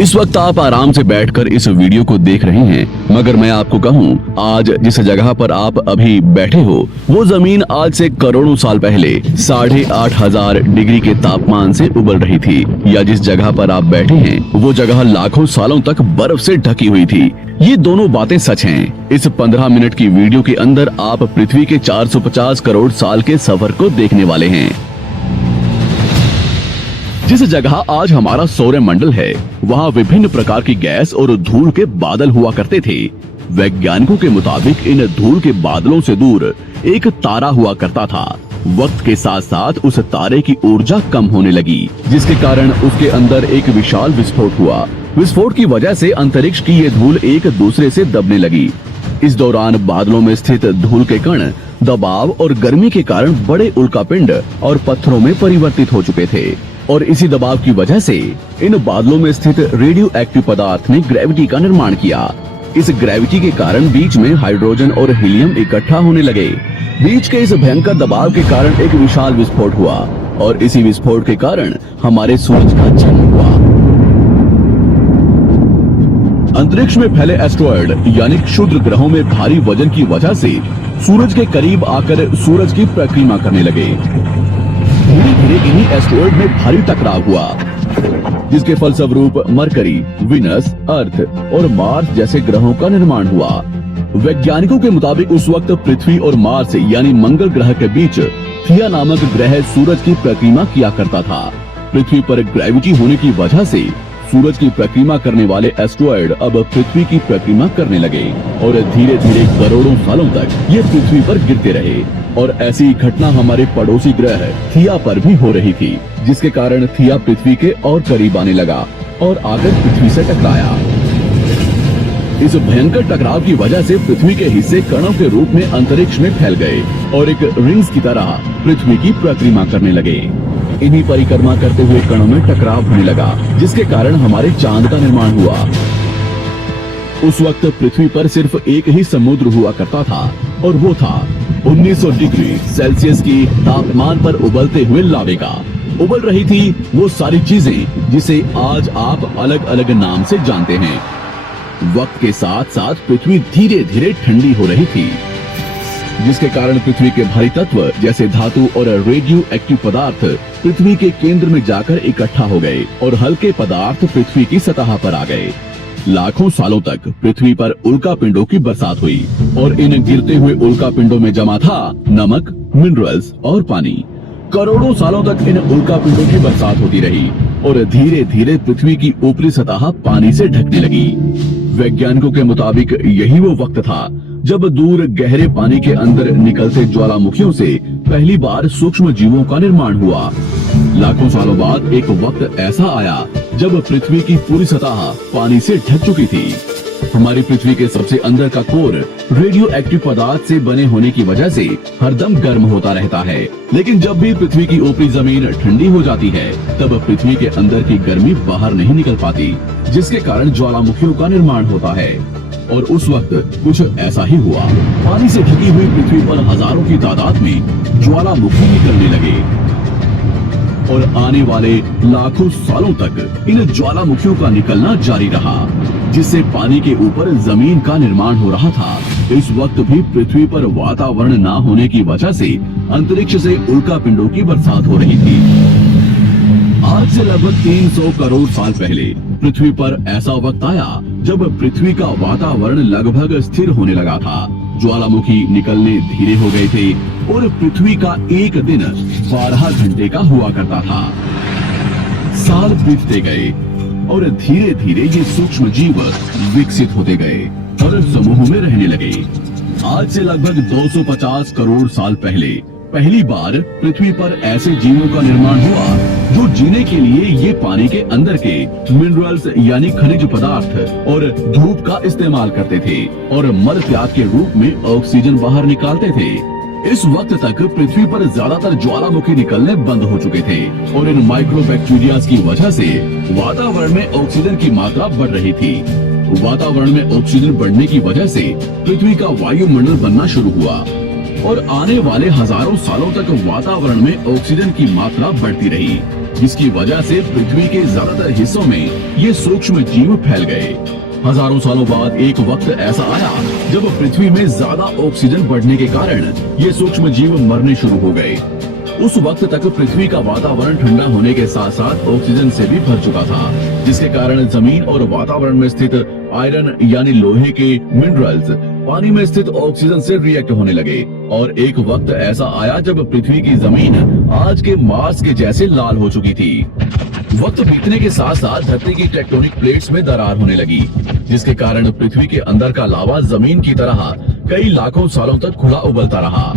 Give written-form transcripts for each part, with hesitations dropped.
इस वक्त आप आराम से बैठकर इस वीडियो को देख रहे हैं, मगर मैं आपको कहूं, आज जिस जगह पर आप अभी बैठे हो वो जमीन आज से करोड़ों साल पहले 8,500 डिग्री के तापमान से उबल रही थी, या जिस जगह पर आप बैठे हैं वो जगह लाखों सालों तक बर्फ से ढकी हुई थी। ये दोनों बातें सच हैं। इस 15 मिनट की वीडियो के अंदर आप पृथ्वी के 450 करोड़ साल के सफर को देखने वाले हैं। जिस जगह आज हमारा सौरमंडल है, वहाँ विभिन्न प्रकार की गैस और धूल के बादल हुआ करते थे। वैज्ञानिकों के मुताबिक इन धूल के बादलों से दूर एक तारा हुआ करता था। वक्त के साथ साथ उस तारे की ऊर्जा कम होने लगी, जिसके कारण उसके अंदर एक विशाल विस्फोट हुआ। विस्फोट की वजह से अंतरिक्ष की ये धूल एक दूसरे से दबने लगी। इस दौरान बादलों में स्थित धूल के कण दबाव और गर्मी के कारण बड़े उल्कापिंड और पत्थरों में परिवर्तित हो चुके थे, और इसी दबाव की वजह से इन बादलों में स्थित रेडियो एक्टिव पदार्थ ने ग्रेविटी का निर्माण किया। इस ग्रेविटी के कारण बीच में हाइड्रोजन और हीलियम इकट्ठा होने लगे। बीच के इस भयंकर दबाव के कारण एक विशाल विस्फोट हुआ, और इसी विस्फोट के कारण हमारे सूरज का जन्म हुआ। अंतरिक्ष में फैले एस्ट्रॉयड यानी क्षुद्र ग्रहों में भारी वजन की वजह से सूरज के करीब आकर सूरज की परिक्रमा करने लगे। धीरे धीरे इन्हीं एस्ट्रॉयड में भारी टकराव हुआ, जिसके फलस्वरूप मरकरी, विनस, अर्थ और मार्स जैसे ग्रहों का निर्माण हुआ। वैज्ञानिकों के मुताबिक उस वक्त पृथ्वी और मार्स यानी मंगल ग्रह के बीच थिया नामक ग्रह सूरज की परिक्रमा किया करता था। पृथ्वी पर ग्रेविटी होने की वजह से सूरज की परिक्रमा करने वाले एस्ट्रॉयड अब पृथ्वी की परिक्रमा करने लगे, और धीरे धीरे करोड़ों सालों तक ये पृथ्वी पर गिरते रहे। और ऐसी घटना हमारे पड़ोसी ग्रह थिया पर भी हो रही थी, जिसके कारण थिया पृथ्वी के और करीब आने लगा और आकर पृथ्वी से टकराया। इस भयंकर टकराव की वजह से पृथ्वी के हिस्से कणों के रूप में अंतरिक्ष में फैल गए और एक रिंग्स की तरह पृथ्वी की परिक्रमा करने लगे। इन्हीं परिक्रमा करते हुए कणों में टकराव होने लगा, जिसके कारण हमारे चांद का निर्माण हुआ। उस वक्त पृथ्वी पर सिर्फ एक ही समुद्र हुआ करता था, और वो था 1900 डिग्री सेल्सियस की तापमान पर उबलते हुए लावे का। उबल रही थी वो सारी चीजें जिसे आज आप अलग अलग नाम से जानते हैं। वक्त के साथ साथ पृथ्वी धीरे धीरे ठंडी हो रही थी, जिसके कारण पृथ्वी के भारी तत्व जैसे धातु और रेडियो एक्टिव पदार्थ पृथ्वी के केंद्र में जाकर इकट्ठा हो गए, और हल्के पदार्थ पृथ्वी की सतह पर आ गए। लाखों सालों तक पृथ्वी पर उल्कापिंडों की बरसात हुई, और इन गिरते हुए उल्कापिंडों में जमा था नमक, मिनरल्स और पानी। करोड़ों सालों तक इन उल्कापिंडों की बरसात होती रही, और धीरे धीरे पृथ्वी की ऊपरी सतह पानी से ढकने लगी। वैज्ञानिकों के मुताबिक यही वो वक्त था जब दूर गहरे पानी के अंदर निकलते ज्वालामुखियों से पहली बार सूक्ष्म जीवों का निर्माण हुआ। लाखों सालों बाद एक वक्त ऐसा आया जब पृथ्वी की पूरी सतह पानी से ढक चुकी थी। हमारी पृथ्वी के सबसे अंदर का कोर रेडियो एक्टिव पदार्थ से बने होने की वजह से हरदम गर्म होता रहता है, लेकिन जब भी पृथ्वी की ऊपरी जमीन ठंडी हो जाती है, तब पृथ्वी के अंदर की गर्मी बाहर नहीं निकल पाती, जिसके कारण ज्वालामुखियों का निर्माण होता है। और उस वक्त कुछ ऐसा ही हुआ। पानी से ढकी हुई पृथ्वी पर हजारों की तादाद में ज्वालामुखी निकलने लगे, और आने वाले लाखों सालों तक इन ज्वालामुखियों का निकलना जारी रहा, जिससे पानी के ऊपर जमीन का निर्माण हो रहा था। इस वक्त भी पृथ्वी पर वातावरण न होने की वजह से अंतरिक्ष से उल्कापिंडों की बरसात हो रही थी। आज से लगभग 300 करोड़ साल पहले पृथ्वी पर ऐसा वक्त आया जब पृथ्वी का वातावरण लगभग स्थिर होने लगा था। ज्वालामुखी निकलने धीरे हो गए थे, और पृथ्वी का एक दिन 12 घंटे का हुआ करता था। साल बीतते गए, और धीरे धीरे ये सूक्ष्म जीव विकसित होते गए और समूह में रहने लगे। आज से लगभग 250 करोड़ साल पहले पहली बार पृथ्वी पर ऐसे जीवों का निर्माण हुआ जो जीने के लिए ये पानी के अंदर के मिनरल्स यानी खनिज पदार्थ और धूप का इस्तेमाल करते थे, और मल त्याग के रूप में ऑक्सीजन बाहर निकालते थे। इस वक्त तक पृथ्वी पर ज्यादातर ज्वालामुखी निकलने बंद हो चुके थे, और इन माइक्रोबैक्टीरिया की वजह से वातावरण में ऑक्सीजन की मात्रा बढ़ रही थी। वातावरण में ऑक्सीजन बढ़ने की वजह से पृथ्वी का वायुमंडल बनना शुरू हुआ, और आने वाले हजारों सालों तक वातावरण में ऑक्सीजन की मात्रा बढ़ती रही। जिसकी वजह से पृथ्वी के ज्यादातर हिस्सों में ये सूक्ष्म जीव फैल गए। हजारों सालों बाद एक वक्त ऐसा आया जब पृथ्वी में ज्यादा ऑक्सीजन बढ़ने के कारण ये सूक्ष्म जीव मरने शुरू हो गए। उस वक्त तक पृथ्वी का वातावरण ठंडा होने के साथ साथ ऑक्सीजन से भी भर चुका था, जिसके कारण जमीन और वातावरण में स्थित आयरन यानी लोहे के मिनरल्स पानी में स्थित ऑक्सीजन से रिएक्ट होने लगे। और एक वक्त ऐसा आया जब पृथ्वी की जमीन आज के मार्स के जैसे लाल हो चुकी थी। वक्त बीतने के साथ साथ धरती की टेक्टोनिक प्लेट्स में दरार होने लगी, जिसके कारण पृथ्वी के अंदर का लावा जमीन की तरह कई लाखों सालों तक खुला उबलता रहा।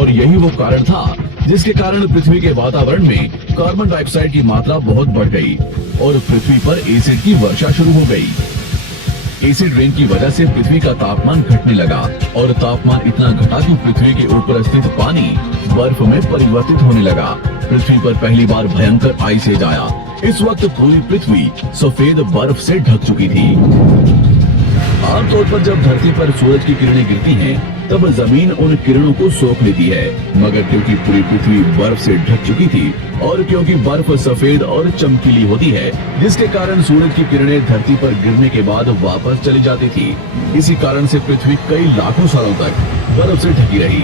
और यही वो कारण था जिसके कारण पृथ्वी के वातावरण में कार्बन डाइऑक्साइड की मात्रा बहुत बढ़ गई और पृथ्वी पर एसिड की वर्षा शुरू हो गई। एसिड रेन की वजह से पृथ्वी का तापमान घटने लगा और तापमान इतना घटा कि पृथ्वी के ऊपर स्थित पानी बर्फ में परिवर्तित होने लगा। पृथ्वी पर पहली बार भयंकर आइस एज आया। इस वक्त पूरी पृथ्वी सफेद बर्फ से ढक चुकी थी। आमतौर पर जब धरती पर सूरज की किरणें गिरती हैं, तब जमीन उन किरणों को सोख लेती है, मगर क्योंकि पूरी पृथ्वी बर्फ से ढक चुकी थी और क्योंकि बर्फ सफेद और चमकीली होती है, जिसके कारण सूरज की किरणें धरती पर गिरने के बाद वापस चली जाती थी। इसी कारण से पृथ्वी कई लाखों सालों तक बर्फ से ढकी रही,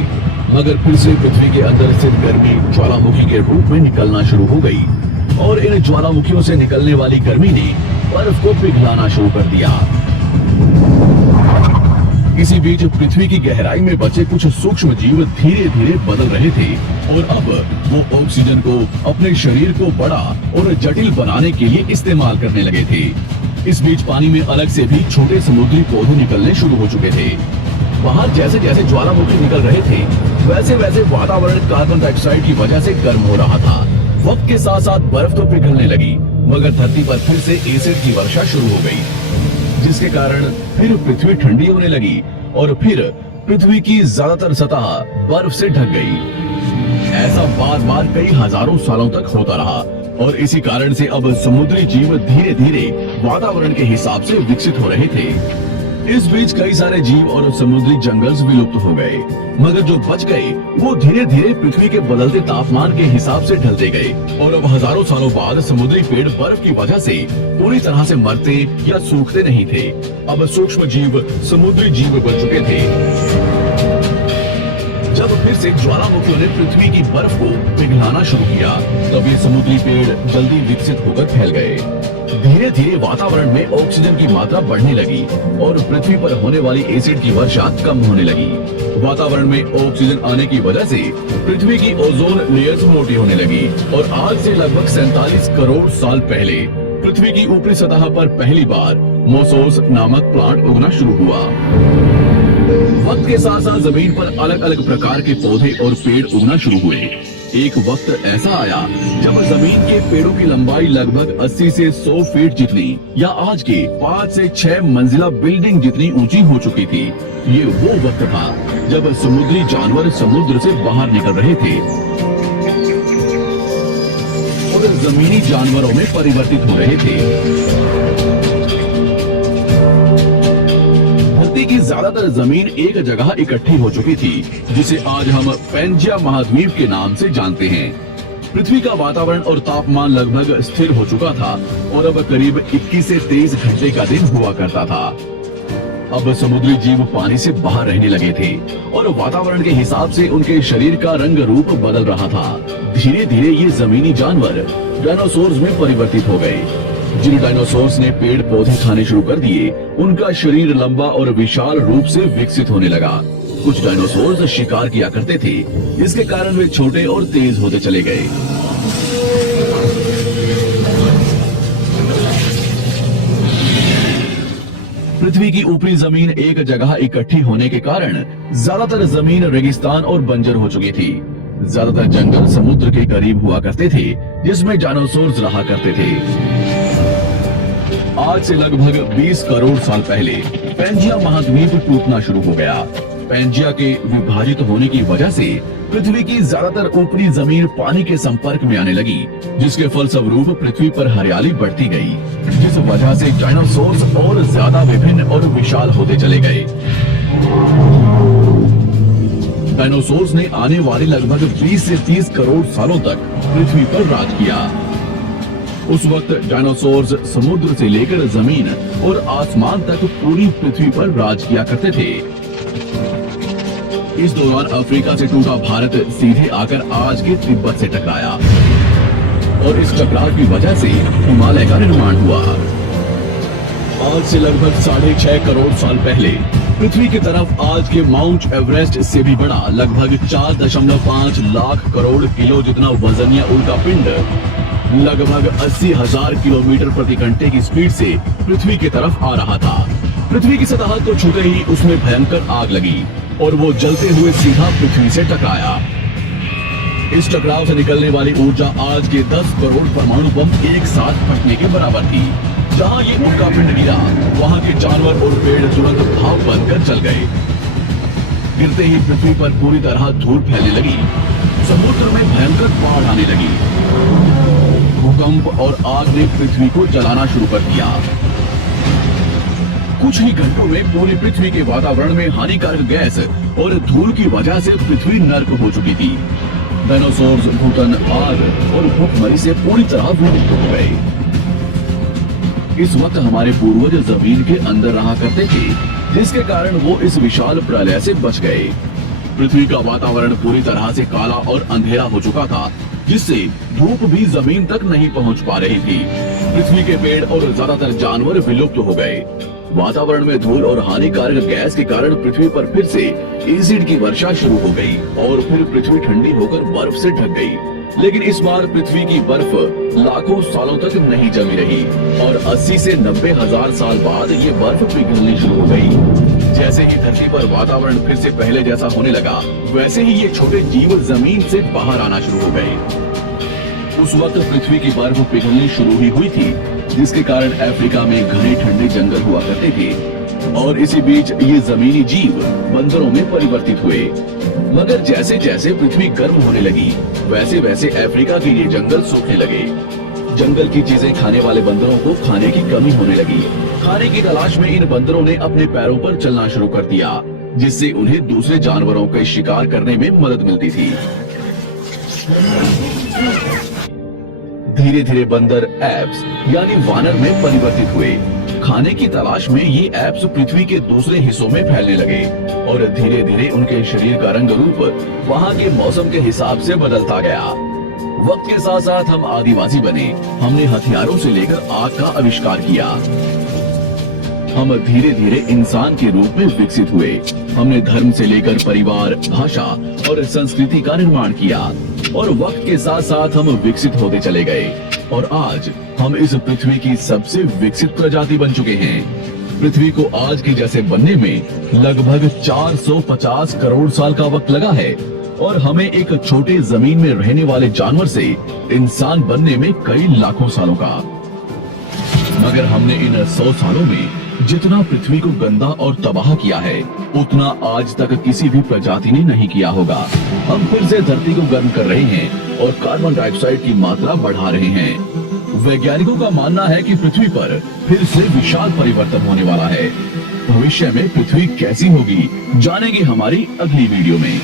मगर फिर से पृथ्वी के अंदर स्थित गर्मी ज्वालामुखी के रूप में निकलना शुरू हो गई और इन ज्वालामुखियों से निकलने वाली गर्मी ने बर्फ को पिघलाना शुरू कर दिया। इसी बीच पृथ्वी की गहराई में बचे कुछ सूक्ष्म जीव धीरे धीरे बदल रहे थे और अब वो ऑक्सीजन को अपने शरीर को बड़ा और जटिल बनाने के लिए इस्तेमाल करने लगे थे। इस बीच पानी में अलग से भी छोटे समुद्री पौधे निकलने शुरू हो चुके थे। बाहर जैसे जैसे ज्वालामुखी निकल रहे थे, वैसे वैसे वातावरण कार्बन डाइऑक्साइड की वजह से गर्म हो रहा था। वक्त के साथ साथ बर्फ तो पिघलने लगी, मगर धरती पर फिर से एसिड की वर्षा शुरू हो गई, जिसके कारण फिर पृथ्वी ठंडी होने लगी और फिर पृथ्वी की ज्यादातर सतह बर्फ से ढक गई। ऐसा बार बार कई हजारों सालों तक होता रहा और इसी कारण से अब समुद्री जीव धीरे धीरे वातावरण के हिसाब से विकसित हो रहे थे। इस बीच कई सारे जीव और समुद्री जंगल विलुप्त हो गए, मगर जो बच गए वो धीरे धीरे पृथ्वी के बदलते तापमान के हिसाब से ढलते गए और अब हजारों सालों बाद समुद्री पेड़ बर्फ की वजह से पूरी तरह से मरते या सूखते नहीं थे। अब सूक्ष्म जीव समुद्री जीव बन चुके थे। जब फिर से ज्वालामुखियों ने पृथ्वी की बर्फ को पिघलाना शुरू किया, तब ये समुद्री पेड़ जल्दी विकसित होकर फैल गए। धीरे धीरे वातावरण में ऑक्सीजन की मात्रा बढ़ने लगी और पृथ्वी पर होने वाली एसिड की वर्षा कम होने लगी। वातावरण में ऑक्सीजन आने की वजह से पृथ्वी की ओजोन लेयर्स मोटी होने लगी और आज से लगभग 47 करोड़ साल पहले पृथ्वी की ऊपरी सतह पर पहली बार मोसोस नामक प्लांट उगना शुरू हुआ। वक्त के साथ साथ जमीन पर अलग अलग प्रकार के पौधे और पेड़ उगना शुरू हुए। एक वक्त ऐसा आया जब जमीन के पेड़ों की लंबाई लगभग 80 से 100 फीट जितनी या आज के 5 से 6 मंजिला बिल्डिंग जितनी ऊंची हो चुकी थी। ये वो वक्त था जब समुद्री जानवर समुद्र से बाहर निकल रहे थे और जमीनी जानवरों में परिवर्तित हो रहे थे। धरती की ज्यादातर जमीन एक जगह इकट्ठी हो चुकी थी, जिसे आज हम पैंजिया महाद्वीप के नाम से जानते हैं। पृथ्वी का वातावरण और तापमान लगभग स्थिर हो चुका था और अब करीब 21 से 23 घंटे का दिन हुआ करता था। अब समुद्री जीव पानी से बाहर रहने लगे थे और वातावरण के हिसाब से उनके शरीर का रंग रूप बदल रहा था। धीरे धीरे ये जमीनी जानवर डायनासोर्स में परिवर्तित हो गए। जिन डायनासोर्स ने पेड़ पौधे खाने शुरू कर दिए, उनका शरीर लंबा और विशाल रूप से विकसित होने लगा। कुछ डायनासोर्स शिकार किया करते थे, जिसके कारण वे छोटे और तेज होते चले गए। पृथ्वी की ऊपरी जमीन एक जगह इकट्ठी होने के कारण ज्यादातर जमीन रेगिस्तान और बंजर हो चुकी थी। ज्यादातर जंगल समुद्र के करीब हुआ करते थे, जिसमें डायनासोर्स रहा करते थे। आज से लगभग 20 करोड़ साल पहले पैंजिया महाद्वीप टूटना शुरू हो गया। पैंजिया के विभाजित होने की वजह से पृथ्वी की ज्यादातर ऊपरी जमीन पानी के संपर्क में आने लगी, जिसके फलस्वरूप पृथ्वी पर हरियाली बढ़ती गई, जिस वजह से डायनासोर्स और ज्यादा विभिन्न और विशाल होते चले गए। डायनासोर्स ने आने वाले लगभग 20 से 30 करोड़ सालों तक पृथ्वी पर राज किया। उस वक्त डायनासोर्स समुद्र से लेकर जमीन और आसमान तक पूरी पृथ्वी पर राज किया करते थे। इस दौरान अफ्रीका से टूटा भारत सीधे आकर आज के तिब्बत से टकराया और इस टकराव की वजह से हिमालय का निर्माण हुआ। आज से लगभग 6.5 करोड़ साल पहले पृथ्वी की तरफ आज के माउंट एवरेस्ट से भी बड़ा लगभग 4.5 लाख करोड़ किलो जितना वजनिया उल्का पिंड लगभग 80,000 किलोमीटर प्रति घंटे की स्पीड से पृथ्वी की तरफ आ रहा था। पृथ्वी की सतह को छूते ही उसमें भयंकर आग लगी और वो जलते हुए सीधा पृथ्वी से टकराया। इस टकराव से निकलने वाली ऊर्जा आज के 10 करोड़ परमाणु बम एक साथ फटने के बराबर थी। जहां ये उल्का पिंड गिरा, वहां के जानवर और पेड़ तुरंत भाव बनकर जल गए। गिरते ही पृथ्वी पर पूरी तरह धूल फैलने लगी। समुद्र में भयंकर बाढ़ आने लगी। भूकंप और आग ने पृथ्वी को जलाना शुरू कर दिया। कुछ ही घंटों में पूरी पृथ्वी के वातावरण में हानिकारक गैस और धूल की वजह से पृथ्वी नर्क हो चुकी थी। डायनासोर्स, भूतन, आग और भूखमरी से पूरी तरह विलुप्त हो गए। इस वक्त हमारे पूर्वज जमीन के अंदर रहा करते थे, जिसके कारण वो इस विशाल प्रलय से बच गए। पृथ्वी का वातावरण पूरी तरह से काला और अंधेरा हो चुका था, जिससे धूप भी जमीन तक नहीं पहुंच पा रही थी। पृथ्वी के पेड़ और ज्यादातर जानवर विलुप्त हो गए। वातावरण में धूल और हानिकारक गैस के कारण पृथ्वी पर फिर से एसिड की वर्षा शुरू हो गई और फिर पृथ्वी ठंडी होकर बर्फ से ढक गई। लेकिन इस बार पृथ्वी की बर्फ लाखों सालों तक नहीं जमी रही और 80 से 90 हजार साल बाद ये बर्फ पिघलनी शुरू हो गई। जैसे ही धरती पर वातावरण फिर से पहले जैसा होने लगा, वैसे ही ये छोटे जीव जमीन से बाहर आना शुरू हो गए। उस वक्त पृथ्वी की बर्फ पिघलनी शुरू ही हुई थी, जिसके कारण अफ्रीका में घने ठंडे जंगल हुआ करते थे और इसी बीच ये जमीनी जीव बंदरों में परिवर्तित हुए। मगर जैसे जैसे पृथ्वी गर्म होने लगी, वैसे वैसे अफ्रीका के ये जंगल सूखने लगे। जंगल की चीजें खाने वाले बंदरों को खाने की कमी होने लगी। खाने की तलाश में इन बंदरों ने अपने पैरों पर चलना शुरू कर दिया, जिससे उन्हें दूसरे जानवरों का शिकार करने में मदद मिलती थी। धीरे धीरे बंदर एप्स यानी वानर में परिवर्तित हुए। खाने की तलाश में ये एप्स पृथ्वी के दूसरे हिस्सों में फैलने लगे और धीरे धीरे उनके शरीर का रंग रूप वहाँ के मौसम के हिसाब से बदलता गया। वक्त के साथ साथ हम आदिवासी बने। हमने हथियारों से लेकर आग का आविष्कार किया। हम धीरे धीरे इंसान के रूप में विकसित हुए। हमने धर्म से लेकर परिवार, भाषा और संस्कृति का निर्माण किया और वक्त के साथ साथ हम विकसित होते चले गए और आज हम इस पृथ्वी की सबसे विकसित प्रजाति बन चुके हैं। पृथ्वी को आज की जैसे बनने में लगभग 450 करोड़ साल का वक्त लगा है और हमें एक छोटे जमीन में रहने वाले जानवर से इंसान बनने में कई लाखों सालों का। मगर हमने इन 100 सालों में जितना पृथ्वी को गंदा और तबाह किया है, उतना आज तक किसी भी प्रजाति ने नहीं किया होगा। हम फिर से धरती को गर्म कर रहे हैं और कार्बन डाइऑक्साइड की मात्रा बढ़ा रहे हैं। वैज्ञानिकों का मानना है कि पृथ्वी पर फिर से विशाल परिवर्तन होने वाला है। भविष्य में पृथ्वी कैसी होगी, जानेंगे हमारी अगली वीडियो में।